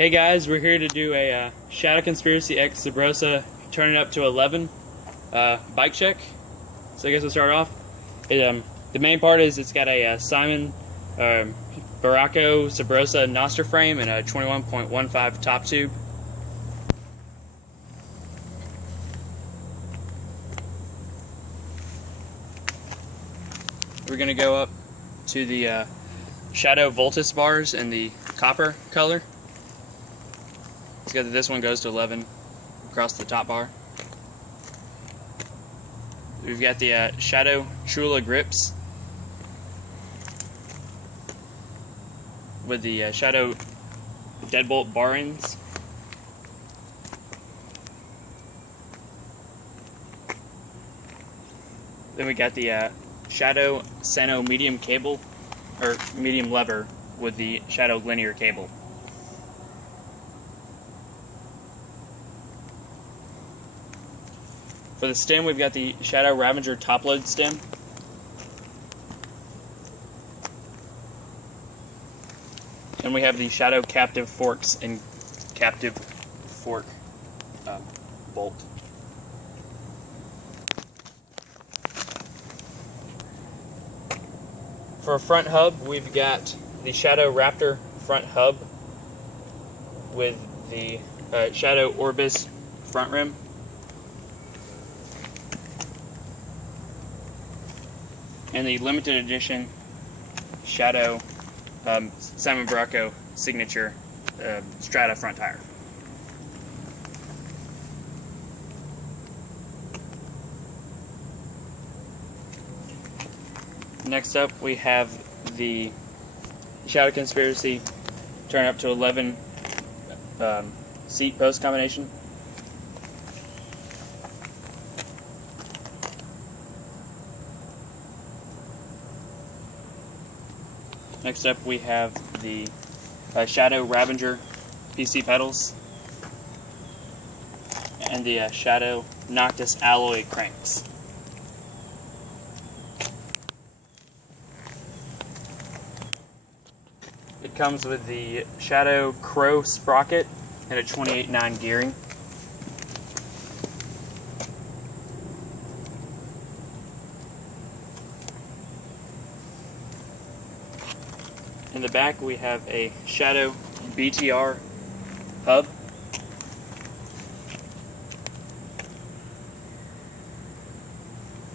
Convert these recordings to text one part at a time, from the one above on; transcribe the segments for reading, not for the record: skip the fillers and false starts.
Hey guys, we're here to do a Shadow Conspiracy X Subrosa, turn it up to 11 bike check. So I guess we'll start off. The main part is it's got a Simon Baracco Subrosa noster frame and a 21.15 top tube. We're going to go up to the Shadow Voltus bars in the copper color. This one goes to 11 across the top bar. We've got the Shadow Chula grips with the Shadow deadbolt bar ends. Then we got the Shadow Seno medium cable, or medium lever, with the Shadow linear cable. For the stem, we've got the Shadow Ravager top load stem. And we have the Shadow captive forks and captive fork bolt. For a front hub, we've got the Shadow Raptor front hub with the Shadow Orbis front rim. And the limited edition Shadow Simon Baracco signature Strata front tire. Next up, we have the Shadow Conspiracy turn up to 11 seat post combination. Next up, we have the Shadow Ravager PC pedals and the Shadow Noctis alloy cranks. It comes with the Shadow Crow sprocket and a 28.9 gearing. In the back, we have a Shadow BTR hub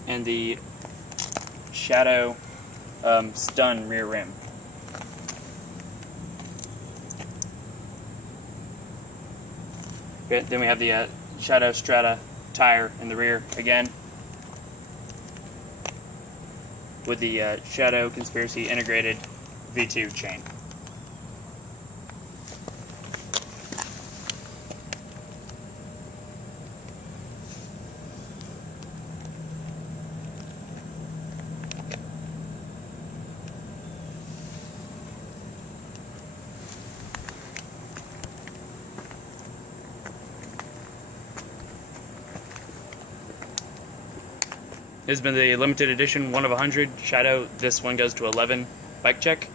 and the Shadow Stun rear rim. Okay, then we have the Shadow Strata tire in the rear again, with the Shadow Conspiracy integrated V2 chain. This has been the limited edition 1 of 100 Shadow. This one goes to 11 bike check.